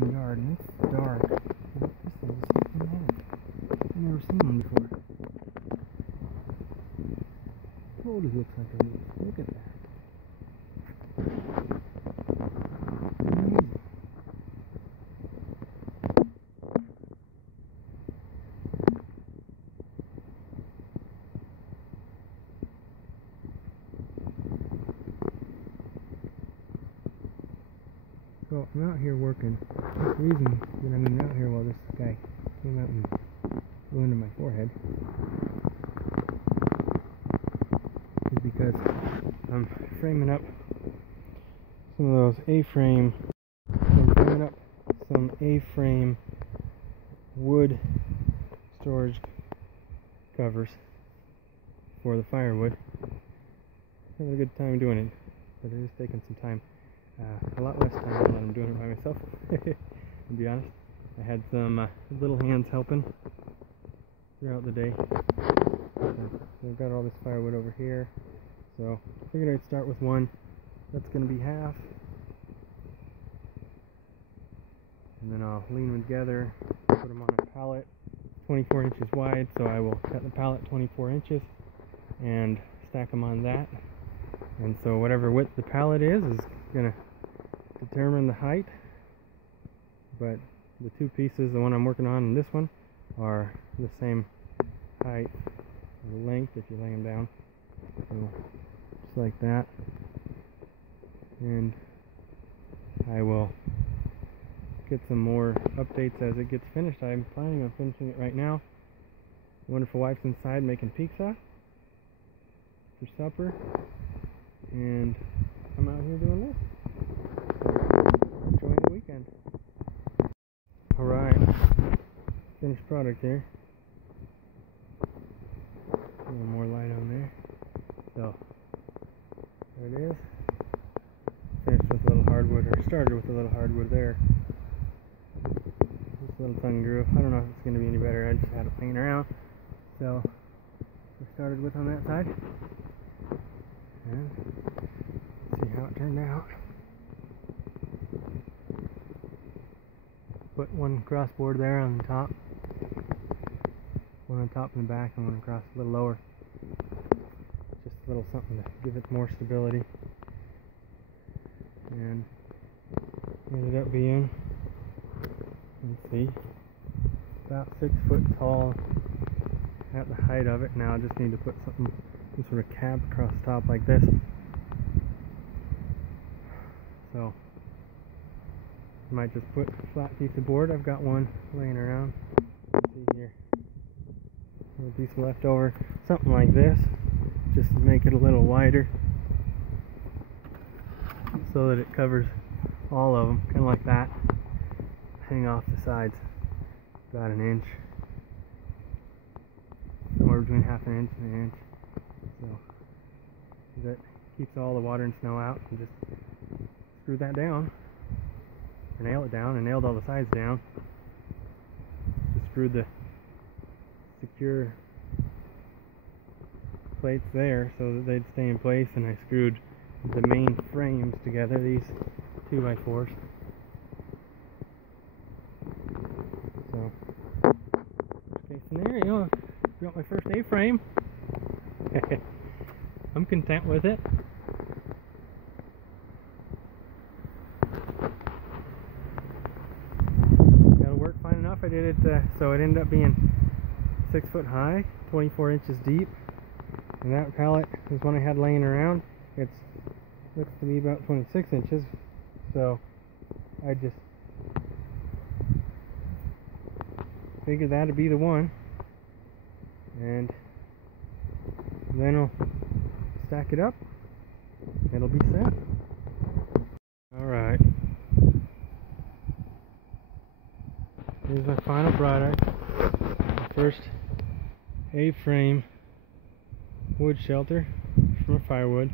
in the yard and it's dark. And this thing is super long. I've never seen one before. Totally looks like a leaf. Look at that. Amazing. So I'm out here working. The reason that I'm out here while this guy came out and flew into my forehead is because I'm framing up some of those A-frame. I'm framing up some A-frame wood storage covers for the firewood. Having a good time doing it, but it is taking some time. A lot less time than I'm doing it by myself, to be honest. I had some little hands helping throughout the day. So I've got all this firewood over here, so I figured I'd start with one that's going to be half, and then I'll lean them together, put them on a pallet 24 inches wide, so I will cut the pallet 24 inches and stack them on that. And so whatever width the pallet is going to determine the height, but the two pieces, the one I'm working on and this one, are the same height or length if you lay them down. So just like that. And I will get some more updates as it gets finished. I'm planning on finishing it right now. The wonderful wife's inside making pizza for supper, and I'm out here doing this. Enjoying the weekend. Alright, finished product here. A little more light on there. So, there it is. Finished with a little hardwood, or started with a little hardwood there. This little tongue groove. I don't know if it's going to be any better. I just had it playing around. So, we started with on that side. And see how it turned out. Put one crossboard there on the top, one on top and the back, and one across a little lower. Just a little something to give it more stability. And ended up being, let's see, about 6 foot tall at the height of it. Now I just need to put some sort of cap across the top like this. So might just put a flat piece of board. I've got one laying around. Let's see here. A little piece left over. Something like this. Just to make it a little wider. So that it covers all of them. Kind of like that. Hang off the sides. About an inch. Somewhere between half an inch and an inch. So that keeps all the water and snow out. And just screw that down. Or nail it down, and nailed all the sides down. Just screwed the secure plates there so that they'd stay in place, and I screwed the main frames together, these 2x4s. So, case scenario, got my first A-frame. I'm content with it. I did it so it ended up being 6 foot high, 24 inches deep, and that pallet is one I had laying around. It looks to be about 26 inches, so I just figured that'd be the one, and then I'll stack it up. It'll be set. Alright. Here's my final product. The first A-frame wood shelter from a firewood.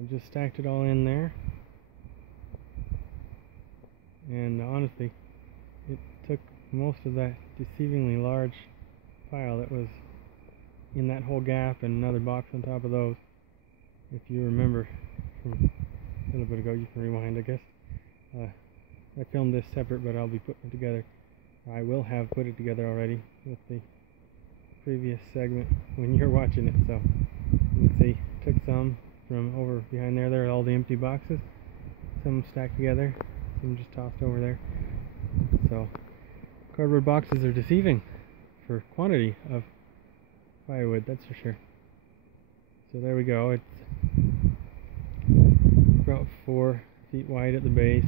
I just stacked it all in there. And honestly, it took most of that deceivingly large pile that was in that whole gap and another box on top of those. If you remember from a little bit ago, you can rewind, I guess. I filmed this separate, but I'll be putting it together. I will have put it together already with the previous segment when you're watching it. So you can see, took some from over behind there. There are all the empty boxes. Some stacked together, some just tossed over there. So cardboard boxes are deceiving for quantity of firewood, that's for sure. So there we go. It's about 4 feet wide at the base,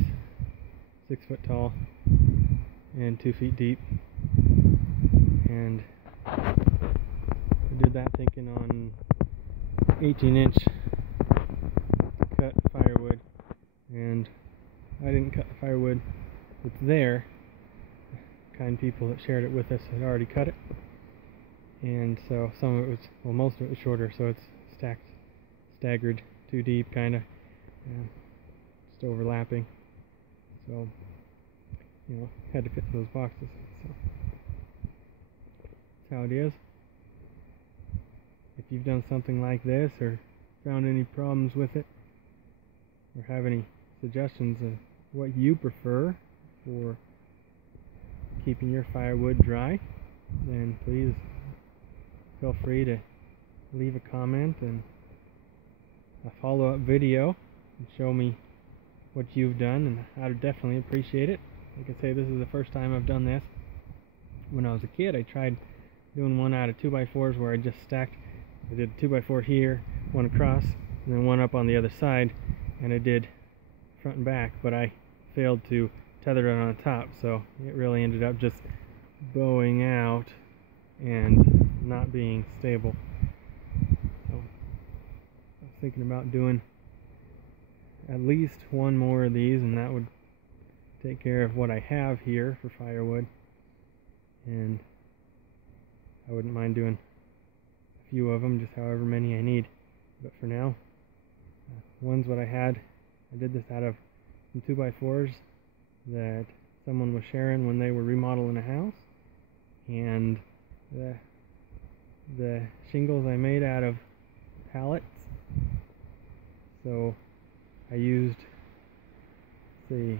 6 foot tall, and 2 feet deep. And I did that thinking on 18-inch cut firewood, and I didn't cut the firewood. It's there. Kind people that shared it with us had already cut it, and so some of it was, well, most of it was shorter, so it's staggered, too deep, kind of, just overlapping. So, you know, had to fit in those boxes. So that's how it is. If you've done something like this, or found any problems with it, or have any suggestions of what you prefer for keeping your firewood dry, then please feel free to leave a comment and a follow-up video and show me what you've done, and I would definitely appreciate it. Like I say, this is the first time I've done this. When I was a kid, I tried doing one out of 2x4s where I just stacked. I did 2x4 here, one across, and then one up on the other side, and I did front and back, but I failed to tether it on the top, so it really ended up just bowing out and not being stable. So I was thinking about doing at least one more of these, and that would take care of what I have here for firewood, and I wouldn't mind doing a few of them, just however many I need. But for now, one's what I had. I did this out of some 2x4s that someone was sharing when they were remodeling a house, and the shingles I made out of pallets. So I used, let's see,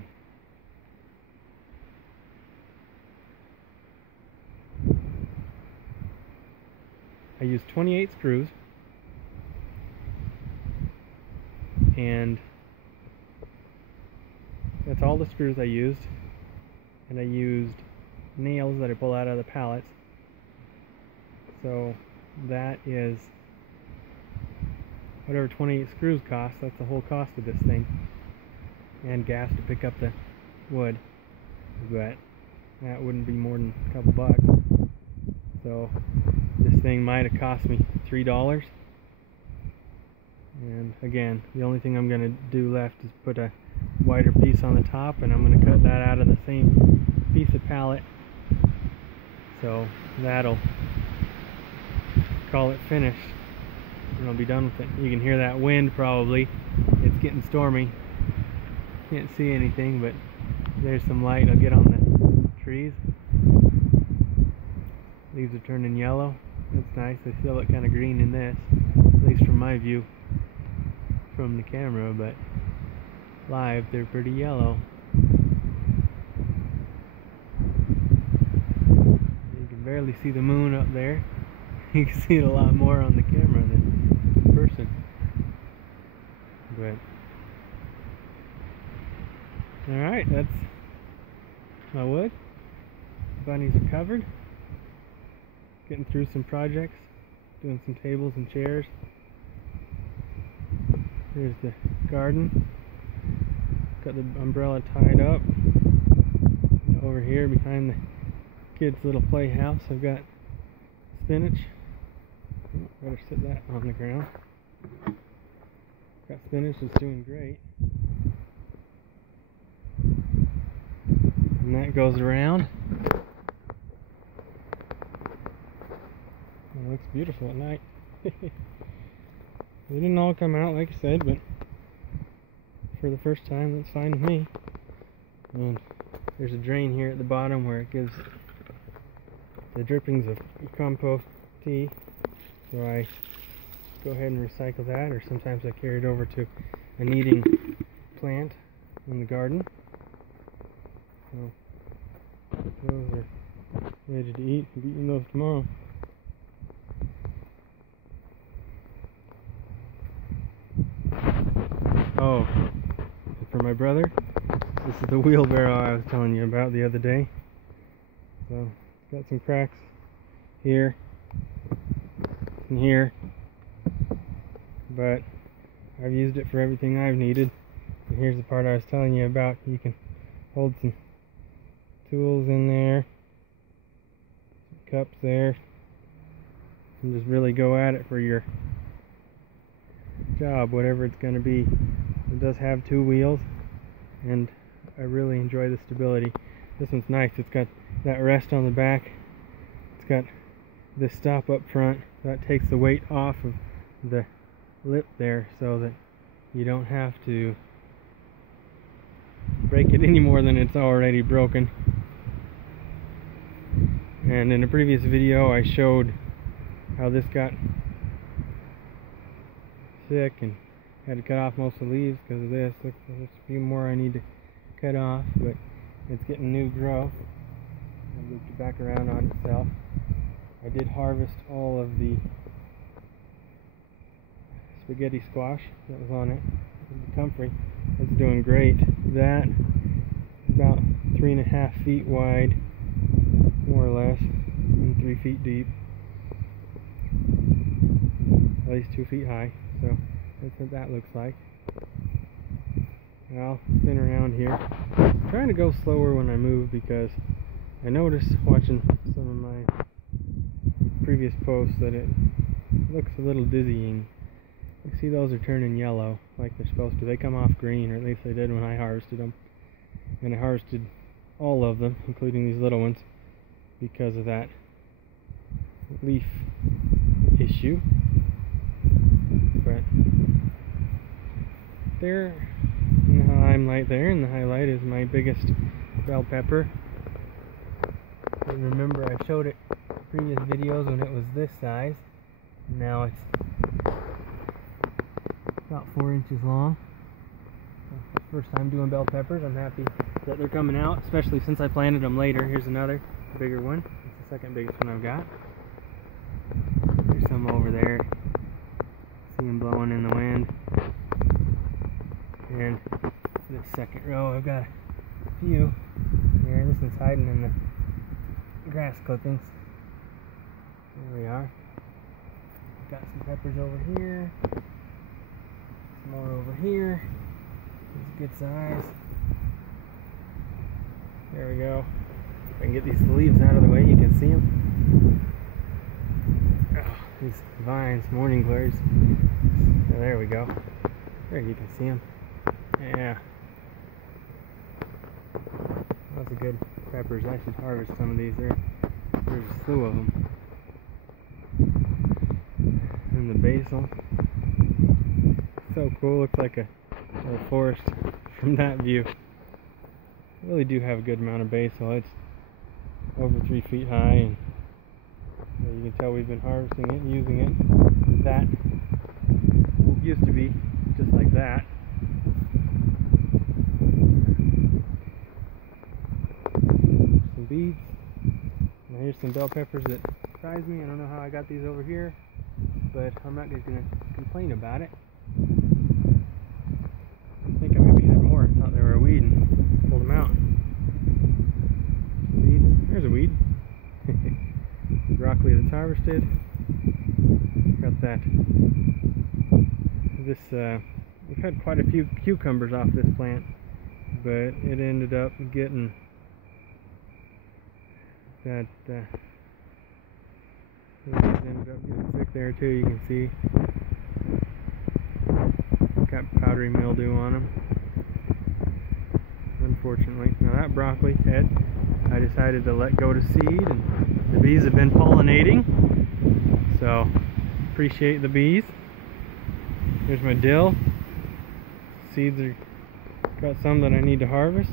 I used 28 screws, and that's all the screws I used, and I used nails that I pull out of the pallets. So that is whatever 28 screws cost. That's the whole cost of this thing, and gas to pick up the wood, but that wouldn't be more than a couple bucks. So this thing might have cost me $3. And again, the only thing I'm going to do left is put a wider piece on the top, and I'm going to cut that out of the same piece of pallet. So that'll call it finished, and I'll be done with it. You can hear that wind probably. It's getting stormy. Can't see anything, but there's some light I'll get on the trees. Leaves are turning yellow. That's nice. They still look kind of green in this, at least from my view from the camera, but live they're pretty yellow. You can barely see the moon up there. You can see it a lot more on the camera than in person. But alright, that's my wood. Bunnies are covered. Getting through some projects, doing some tables and chairs. Here's the garden. Got the umbrella tied up. Over here behind the kids' little playhouse, I've got spinach. Better sit that on the ground. Got spinach that's doing great. And that goes around. It looks beautiful at night. They didn't all come out like I said, but for the first time, that's fine with me. And there's a drain here at the bottom where it gives the drippings of compost tea. So I go ahead and recycle that, or sometimes I carry it over to a kneading plant in the garden. So those are ready to eat. I'll be eating those tomorrow. Oh, and for my brother, this is the wheelbarrow I was telling you about the other day. So it's got some cracks here and here, but I've used it for everything I've needed. And here's the part I was telling you about. You can hold some tools in there, some cups there, and just really go at it for your job, whatever it's going to be. It does have 2 wheels, and I really enjoy the stability. This one's nice. It's got that rest on the back. It's got this stop up front. That takes the weight off of the lip there so that you don't have to break it any more than it's already broken. And in a previous video I showed how this got sick and had to cut off most of the leaves because of this. Look, there's a few more I need to cut off, but it's getting new growth. I'll loop it back around on itself. I did harvest all of the spaghetti squash that was on it. The comfrey, it's doing great. That is about 3.5 feet wide, more or less, and 3 feet deep. At least 2 feet high. So that's what that looks like. I'll spin around here. I'm trying to go slower when I move because I noticed watching some of my previous posts that it looks a little dizzying. You see those are turning yellow like they're supposed to. They come off green, or at least they did when I harvested them. And I harvested all of them, including these little ones, because of that leaf issue. But there, in the highlight there, and the highlight is my biggest bell pepper. And remember, I showed it in previous videos when it was this size. Now it's about 4 inches long. So first time doing bell peppers. I'm happy that they're coming out, especially since I planted them later. Here's another bigger one. It's the second biggest one I've got. There's some over there. See them blowing in the wind. And this second row, I've got a few here. This one's hiding in the grass clippings. There we are. Got some peppers over here. Some more over here. These good size. There we go. If I can get these leaves out of the way, you can see them. Oh, these vines, morning glories. Oh, there we go. There you can see them. Yeah. Lots of good peppers. I should harvest some of these. There's a slew of them. And the basil. So cool. Looks like a little forest from that view. I really do have a good amount of basil. It's over 3 feet high, and you can tell we've been harvesting it and using it. That used to be just like that. Some beets. Now here's some bell peppers that surprised me. I don't know how I got these over here, but I'm not just going to complain about it. I think I maybe had more and thought they were a weed and pulled them out. Weeds. There's a weed. Broccoli that's harvested. Got that. We've had quite a few cucumbers off this plant, but it ended up getting that. It ended up getting sick there too. You can see got powdery mildew on them, unfortunately. Now that broccoli head, I decided to let go to seed, and the bees have been pollinating, so appreciate the bees. Here's my dill. Seeds are got some that I need to harvest,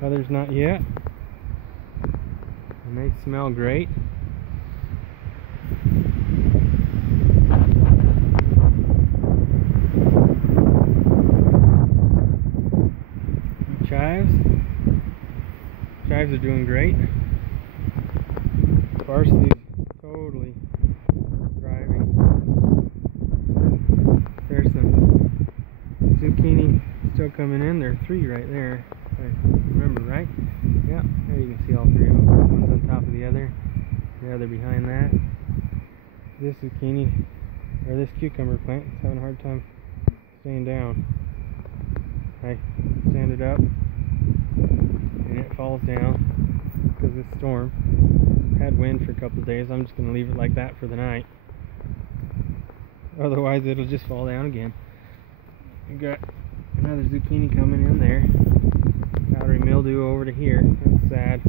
others not yet, and they smell great. Chives. chives are doing great. Parsley's totally thriving. There's some zucchini still coming in. There are 3 right there, if I remember right. Yeah, there you can see all 3 of them. One's on top of the other behind that. This zucchini, or this cucumber plant, is having a hard time staying down. I stand it up and it falls down because this storm had wind for a couple of days. I'm just going to leave it like that for the night. Otherwise it'll just fall down again. We got another zucchini coming in there. Powdery mildew over to here. That's sad.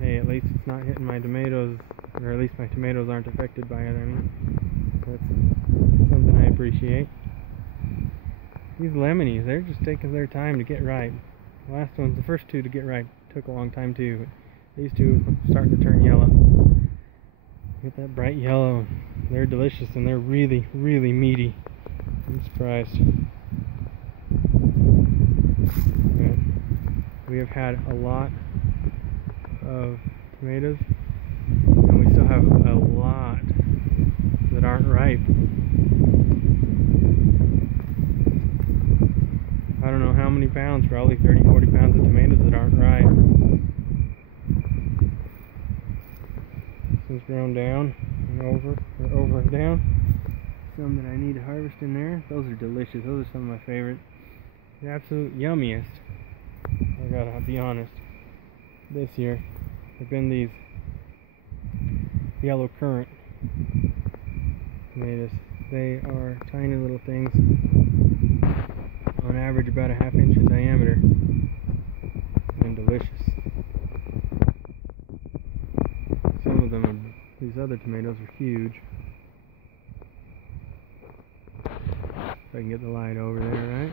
Hey, at least it's not hitting my tomatoes, or at least my tomatoes aren't affected by it. I mean, that's something I appreciate. These lemonies, they're just taking their time to get ripe. The last ones, the first 2 to get ripe, took a long time too. But these 2 are starting to turn yellow. Get that bright yellow. They're delicious and they're really, really meaty. I'm surprised. But we have had a lot of tomatoes, and we still have a lot that aren't ripe. I don't know how many pounds, probably 30-40 pounds of tomatoes that aren't ripe. This one's grown down and over and down. Some that I need to harvest in there. Those are delicious. Those are some of my favorites. The absolute yummiest, I gotta be honest, this year have been these yellow currant tomatoes. They are tiny little things, on average about a ½ inch in diameter, and delicious. Some of them are, these other tomatoes are huge. If I can get the light over there, right?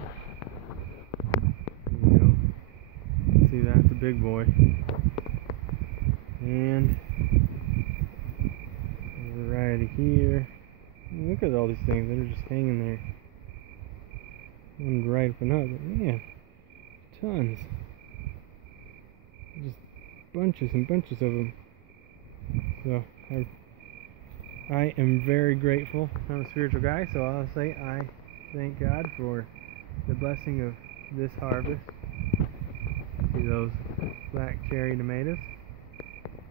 There you go. See, that's a big boy. And a variety here. Look at all these things that are just hanging there. One's right up and up, but man, tons. Just bunches and bunches of them. So I am very grateful. I'm a spiritual guy, so I'll say I thank God for the blessing of this harvest. See those black cherry tomatoes?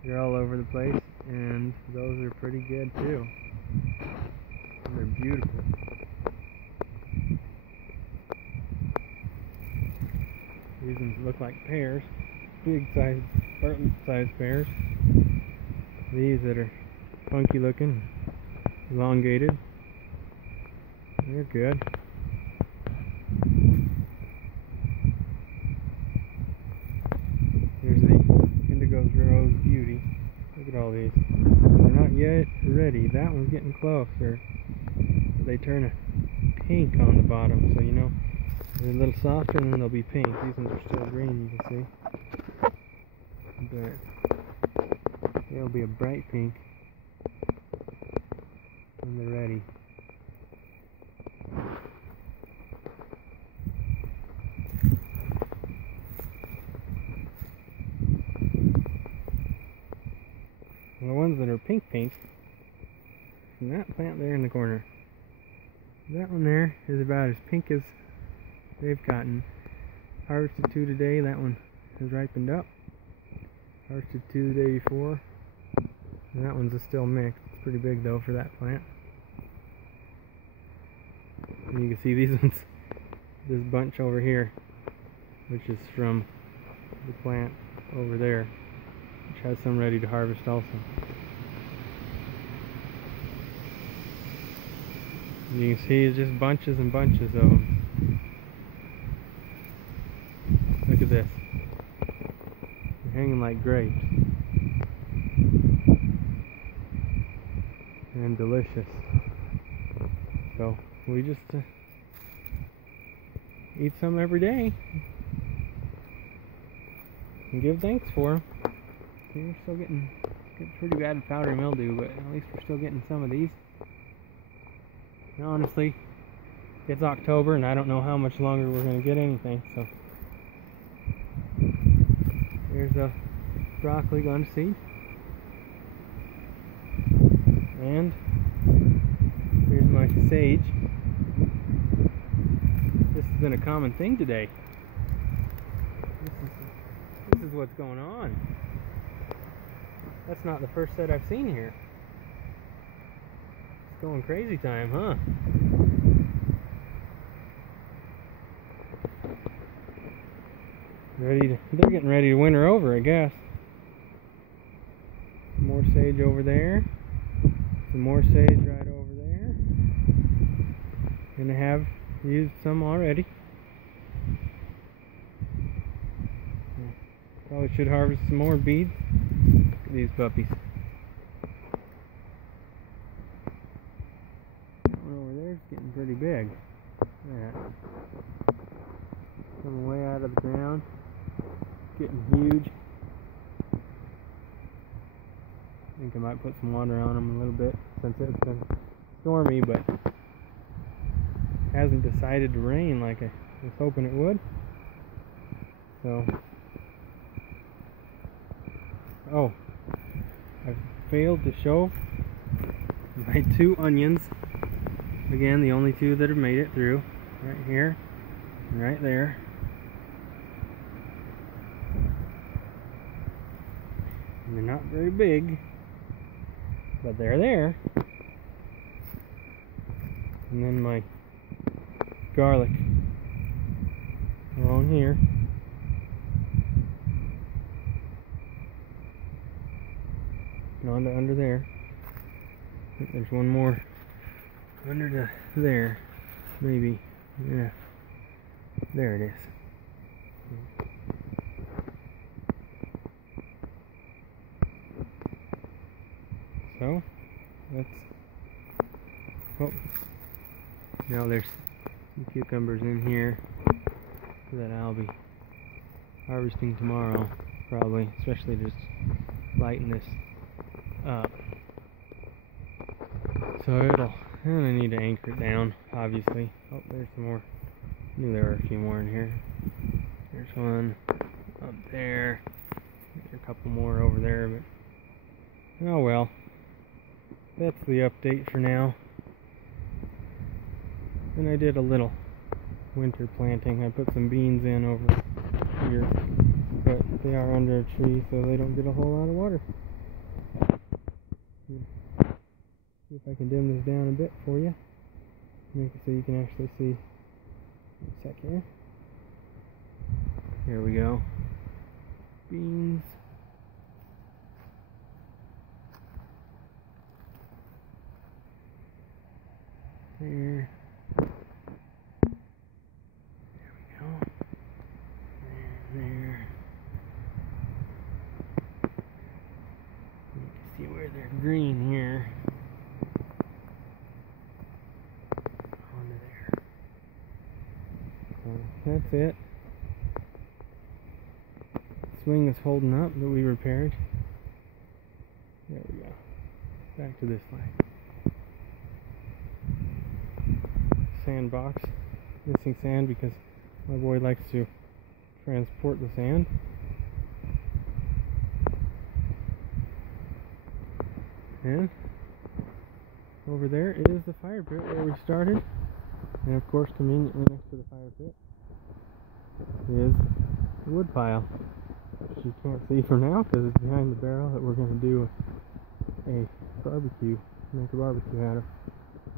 They're all over the place, and those are pretty good too. They're beautiful. These ones look like pears, big size, Bartlett sized pears. These that are funky looking, elongated, they're good. Here's the Indigo's Rose Beauty. Look at all these. They're not yet ready. That one's getting closer. They turn a pink on the bottom, so you know they're a little softer and then they'll be pink. These ones are still green, you can see. But they'll be a bright pink when they're ready. And the ones that are pink, from that plant there in the corner, that one there is about as pink as they've gotten. Harvested 2 today. That one has ripened up. Harvested 2 the day before. And that one's still mixed. It's pretty big though for that plant. And you can see these ones, this bunch over here, which is from the plant over there, which has some ready to harvest also. You can see it's just bunches and bunches of them. Look at this. They're hanging like grapes. And delicious. So we just eat some every day and give thanks for them. We're still getting pretty bad powdery mildew, but at least we're still getting some of these. And honestly, it's October and I don't know how much longer we're going to get anything, so the broccoli gone to seed. And here's my sage. This has been a common thing today. This is what's going on. That's not the first set I've seen here. It's going crazy time, huh? They're getting ready to winter over, I guess. Some more sage over there. Some more sage right over there. And I have used some already. Probably should harvest some more beads. Look at these puppies. That one over there is getting pretty big. Yeah. Coming way out of the ground. Getting huge. I think I might put some water on them a little bit since it's been stormy, but hasn't decided to rain like I was hoping it would. So, oh, I've failed to show my 2 onions. Again, the only 2 that have made it through. Right here and right there. And they're not very big, but they're there. And then my garlic along here. And on to under there. I think there's one more under to there. Maybe. Yeah. There it is. So, that's, oh, now there's some cucumbers in here that I'll be harvesting tomorrow, probably, especially just lighten this up. So it'll, and I need to anchor it down, obviously. Oh, there's some more. I knew there were a few more in here. There's one up there. There's a couple more over there, but oh well. That's the update for now. And I did a little winter planting. I put some beans in over here, but they are under a tree, so they don't get a whole lot of water. See if I can dim this down a bit for you. Make it so you can actually see. A sec here. Here we go. Beans. There. There we go. There. You can see where they're green here. Onto there. So that's it. Swing is holding up that we repaired. There we go. Back to this line. Sand box, missing sand because my boy likes to transport the sand. And over there is the fire pit where we started, and of course conveniently next to the fire pit is the wood pile, which you can't see for now because it's behind the barrel that we're going to do a barbecue, make a barbecue out of.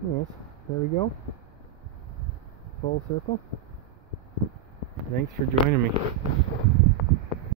Yes, there we go. Full circle. Thanks for joining me.